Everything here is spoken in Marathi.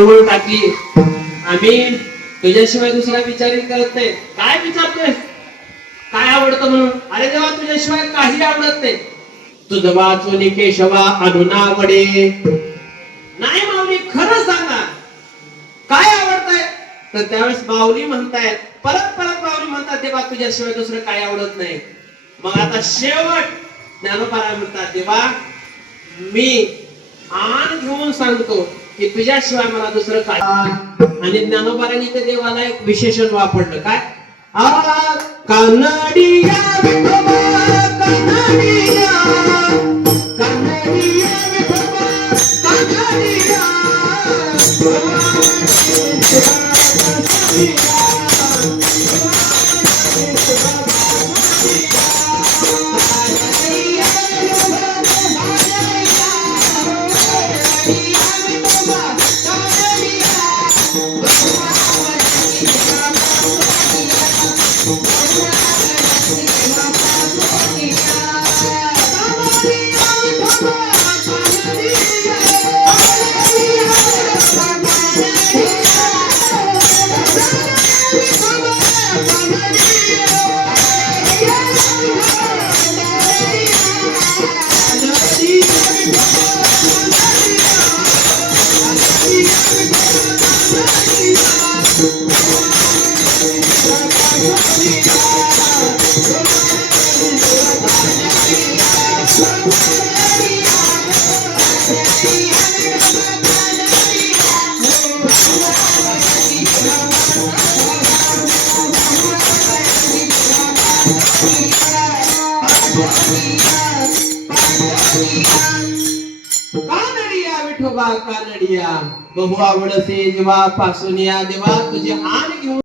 सांगून टाकली, आम्ही तुझ्याशिवाय दुसरा विचारही करत नाही. काय विचारतोय, काय आवडतं म्हणून? अरे देवा, तुझ्याशिवाय काही आवडत नाही. तुझं वाचून केशवा अनुना वडे. नाही माऊली, खरं सांगा काय आवडतंय? तर त्यावेळेस माऊली म्हणतायत, परत परत माऊली म्हणतात, देवा तुझ्याशिवाय दुसरं काय आवडत नाही. मग आता शेवट ज्ञानोबा म्हणतात, देवा मी आण घेऊन सांगतो की तुझ्याशिवाय मला दुसरं काय. आणि ज्ञानोबारांनी ते देवाला एक विशेषण वापरलं. काय? कानडिया विठोबा, कानडिया, कानडिया विठोबा, कानडिया. कानडिया विठोबा कानडिया, बहु आवडसे जेव्हा पासून या देवा तुझे आण घेऊन